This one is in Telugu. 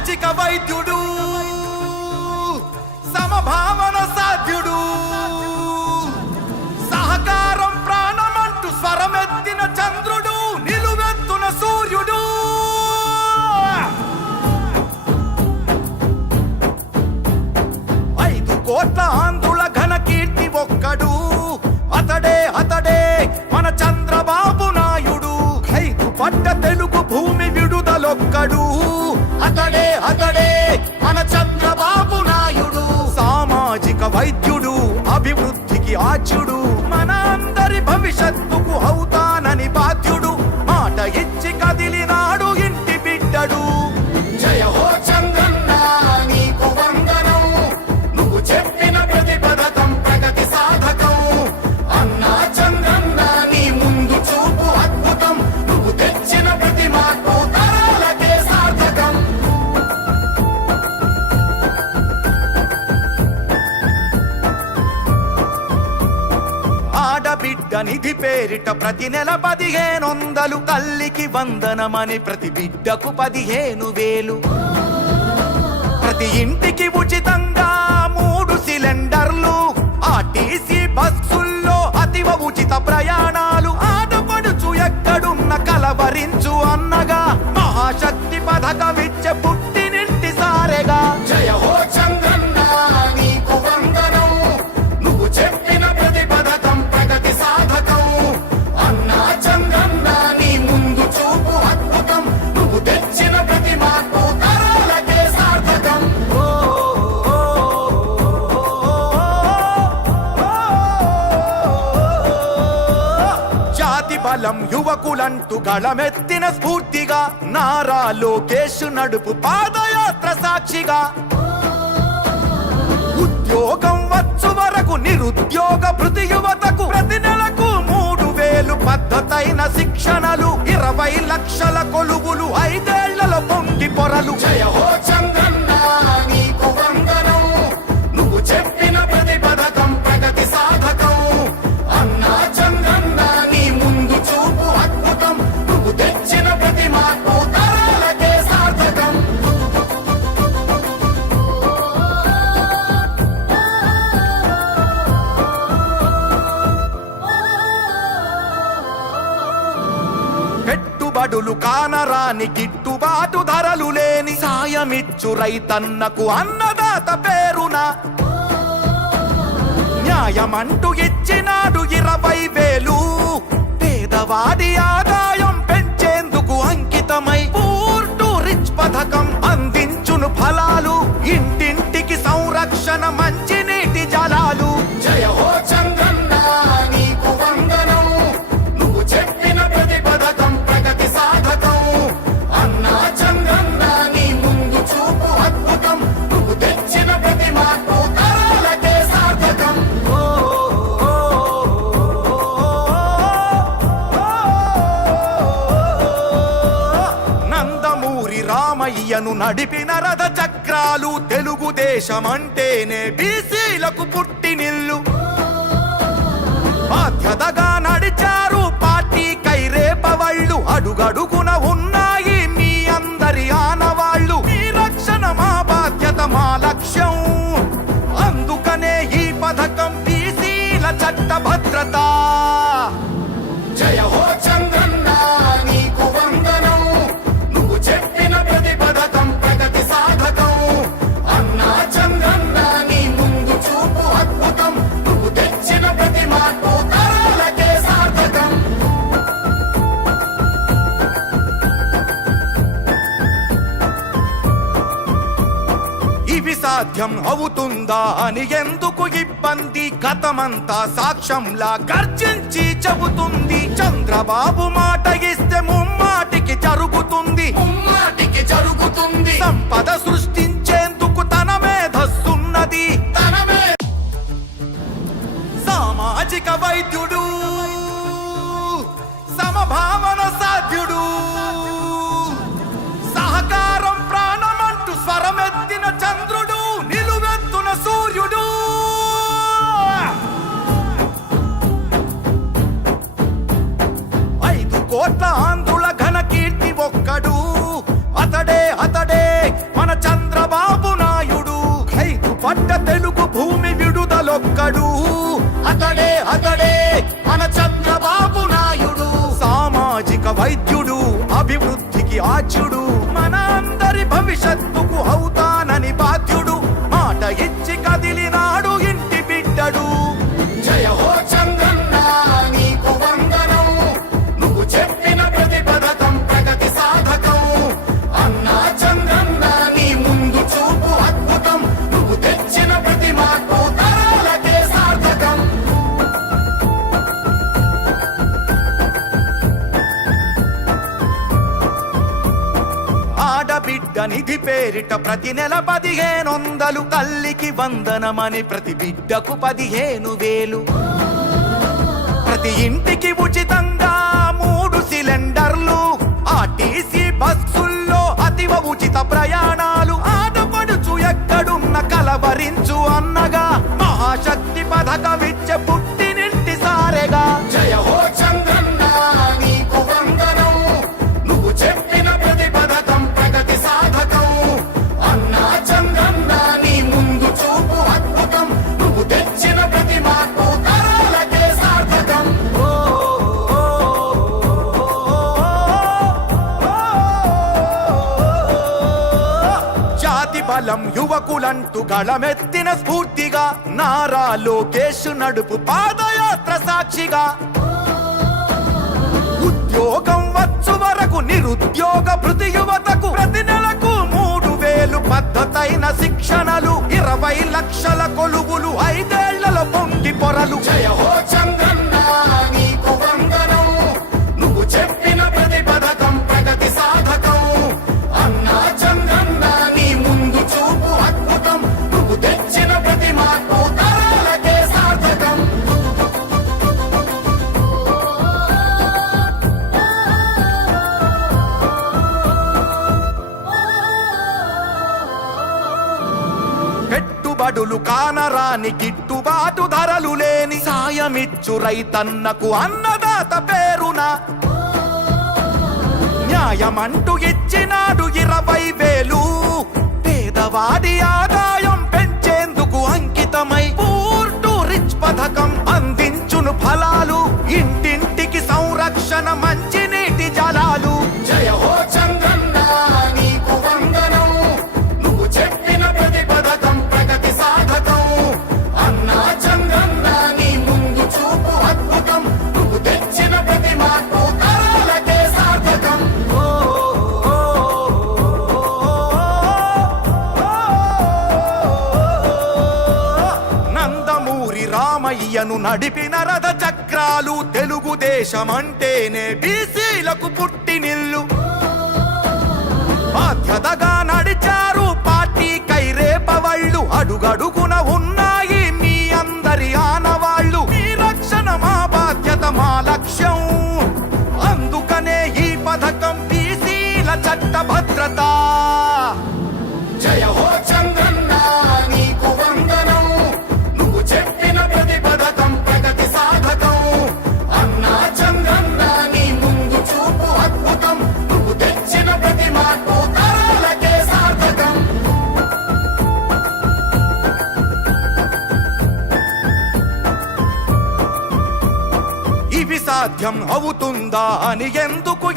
సామాజిక వైద్యుడు, సమభావన సాధ్యుడు, సహకారం ప్రాణమంటూ స్వరమెత్తిన చంద్రుడు, నిలువెత్తున సూర్యుడు. 5 కోట్ల ఆంధ్రుల ఘన కీర్తి ఒక్కడు, అతడే అతడే మన చంద్రబాబు నాయుడు. 5 పడ్డ తెలుగు భూమి విడుదలొక్కడు, అతడే అతడే మన చంద్రబాబు నాయుడు. సామాజిక వైద్యుడు, అభివృద్ధికి ఆచ్యుడు, మన అందరి భవిష్యత్తుకు అవుతానని బాధ్యుడు. మాట ఇచ్చి కదిలినాడు ఇంటి బిడ్డడు. జయ హో చంద్రన్న నీకు వందనం, నువ్వు చెప్పిన ప్రతి పథకం ప్రగతి సాధకం. అన్నా చంద్రన్న నీ ముందు చూపు అద్భుతం, నువ్వు తెచ్చిన ప్రతి మార్పు తరాలకే సార్థకం. ఆడబిడ్డ నిధి పేరిట ప్రతి నెల 1500, తల్లికి వందనమని ప్రతి బిడ్డకు 15,000, ప్రతి ఇంటికి ఉచితంగా 3 సిలిండర్లు, ఆర్టీసీ బస్సుల్లో అతివ ఉచిత ప్రయాణాలు. ఆడపడుచు ఎక్కడున్న కలవరించు అన్నగా, మహాశక్తి పథకమిచ్చే పుట్టినింటి సారెగా. జయ హో చంద్రన్న నీకు వందనం, నువ్వు చెప్పిన ప్రతి పథకం ప్రగతి సాధకం. అన్నా చంద్రన్న నీ ముందు చూపు అద్భుతం, నువ్వు తెచ్చిన ప్రతి మార్పు తరాలకే సార్థకం. జాతి బలం యువకులంటూ గళమెత్తిన స్ఫూర్తిగా, నారా లోకేష్ నడుపు పాదయాత్ర సాక్షిగా. ఉద్యోగం వచ్చు వరకు నిరుద్యోగ భృతి యువతకు, ప్రతి నెలకు 3,000 పద్ధతైన శిక్షణలు, 20 లక్షల కొలువులు, 5 ఏళ్లలో పొంగి పొరలు. జయ హో చంద్రన్న నీకు వందనం, నువ్వు చెప్పిన ప్రతి పథకం ప్రగతి సాధకం. అన్నా చంద్రన్న నీ ముందు చూపు అద్భుతం, నువ్వు తెచ్చిన ప్రతి మార్పు తరాలకే సార్థకం. పెట్టుబడులు కానరాని గిట్టుబాటు ధరలు లేని, సాయమిచ్చు రైతన్నకు అన్నదాత పేరున. న్యాయమంటూ ఇచ్చినాడు 20,000, పేదవాడి ఆదాయం పెంచేందుకు అంకితమై పూర్ టు రిచ్ పథకం అందించును ఫలాలు. ఇంటింటికి సంరక్షణ మంచినీటి జలాలు. జయ హో చంద్రన్న నీకు వందనం, నువ్వు చెప్పిన ప్రతి పథకం ప్రగతి సాధకం. అన్నా చంద్రన్న నీ ముందు చూపు అద్భుతం, నువ్వు తెచ్చిన ప్రతి మార్పు తరాలకే సార్థకం. నందమూరి రామయ్యను నడిపిన రథ చక్రాలు, తెలుగుదేశం అంటేనే బీసీలకు పుట్టినిల్లు. బాధ్యతగా నడిచారు పార్టీ కైరేపవళ్ళు, అడుగడుగున ఉన్నాయి మీ అందరి ఆనవాళ్ళు. ఈ రక్షణ మా బాధ్యత, మా లక్ష్యం, అందుకనే ఈ పథకం బీసీల చట్ట భద్రత. జయ హో చంద్రన్న నీకు వందనం, నువ్వు చెప్పిన ప్రతి పథకం ప్రగతి సాధకం. అన్నా చంద్రన్న నీ ముందు చూపు అద్భుతం, నువ్వు తెచ్చిన ప్రతి మార్పు తరాలకే సార్థకం. ఇవి సాధ్యం అవుతుందా అని ఎందుకు ఇబ్బంది, గతమంతా సాక్ష్యంలా గర్జించి చెబుతుంది. చంద్రబాబు మాట ఇస్తే ముమ్మాటికి జరుగుతుంది, ముమ్మాటికి జరుగుతుంది. సంపద సృష్టించేందుకు తన మేధస్సున్నది, తనమే. సామాజిక వైద్యుడు, సమభావన సాధ్యుడు, సహకారం ప్రాణమంటూ స్వరమెత్తిన చంద్రుడు, నిలువెత్తున సూర్యుడు. 5 కోట్ల ఆంధ్రుల ఘన కీర్తి ఒక్క పడ్డ తెలుగు భూమి విడుదలొక్కడు, అతడే అతడే మన చంద్రబాబు నాయుడు. సామాజిక వైద్యుడు, అభివృద్ధికి ఆచ్యుడు, మన అందరి భవిష్యత్తుకు అవుతానని బాధ్యుడు. మాట ఇచ్చి కదిలినాడు ఇంటి బిడ్డడు. జయ హో చంద్రన్న నీకు వందనం, నువ్వు చెప్పిన ప్రతి పథకం ప్రగతి సాధకం. అన్నా చంద్రన్న నీ ముందు చూపు అద్భుతం, నువ్వు తెచ్చిన ప్రతి మార్పు తరాలకే సార్థకం. ఆడబిడ్డ నిధి పేరిట ప్రతి నెల 1500, తల్లికి వందనమని ప్రతి బిడ్డకు 15,000. ప్రతి ఇంటికి ఉచితంగా 3 సిలిండర్లు, ఆర్టీసీ బస్సుల్లో అతివ ఉచిత ప్రయాణాలు. ఆడపడుచు ఎక్కడున్న కలవరించు అన్నగా మహాశక్తి పథకమిచ్చే పుట్టినింటి సారెగా. జయ హో చంద్రన్న నీకు వందనం, నువ్వు చెప్పిన ప్రతి పథకం ప్రగతి సాధకం. అన్నా చంద్రన్న నీ ముందు చూపు అద్భుతం, నువ్వు తెచ్చిన ప్రతి మార్పు తరాలకే సార్థకం. జాతి బలం యువకులంటూ గళమెత్తిన స్ఫూర్తిగా, నారా లోకేష్ నడుపు పాదయాత్ర సాక్షిగా. ఉద్యోగం వచ్చు వరకు నిరుద్యోగ భృతి యువతకు ప్రతి నెలకు 3,000 పద్ధతైన శిక్షణలు, 20 లక్షల కొలువులు, 5 ఏళ్లలో పొంగి పొరలు. జయ హో చంద్రన్న నీకు వందనం, నువ్వు చెప్పిన ప్రతి పథకం ప్రగతి సాధకం. అన్నా చంద్రన్న నీ ముందు చూపు అద్భుతం, నువ్వు తెచ్చిన ప్రతి మార్పు తరాలకే సార్థకం. పెట్టుబడులు కానరాని గిట్టుబాటు ధరలు లేని సాయమిచ్చు రైతన్నకు అన్నదాత పేరున. న్యాయమంటూ ఇచ్చినాడు 20,000, పేదవాడి ఆదాయం పెంచేందుకు అంకితమై పూర్ టు రిచ్ పథకం అందించును ఫలాలు. ఇంటింటికి సంరక్షణ మంచినీటి జలాలు. జయ హో చంద్రన్న నీకు వందనం, నువ్వు చెప్పిన ప్రతి పథకం ప్రగతి సాధకం. అన్నా చంద్రన్న నీ ముందు చూపు అద్భుతం, నువ్వు తెచ్చిన ప్రతి మార్పు తరాలకే సార్థకం. నందమూరి రామయ్యను నడిపిన రథ చక్రాలు, తెలుగుదేశమంటేనే బీసీలకు పుట్టినిల్లు. బాధ్యతగా నడిచారు పార్టీ కైరేపవళ్ళు, అడుగడుగున ఉన్నాయి మీ అందరి ఆనవాళ్ళు. మీ రక్షణ మా బాధ్యత, మా లక్ష్యం, అందుకనే ఈ పథకం బీసీల చట్ట భద్రత. జయ హో చంద్రన్న నీకు వందనం, నువ్వు చెప్పిన ప్రతి పథకం ప్రగతి సాధకం. అన్నా చంద్రన్న నీ ముందు చూపు అద్భుతం, నువ్వు తెచ్చిన ప్రతి మార్పు తరాలకే సార్థకం. ఇవి సాధ్యం అవుతుందా అని ఎందుకు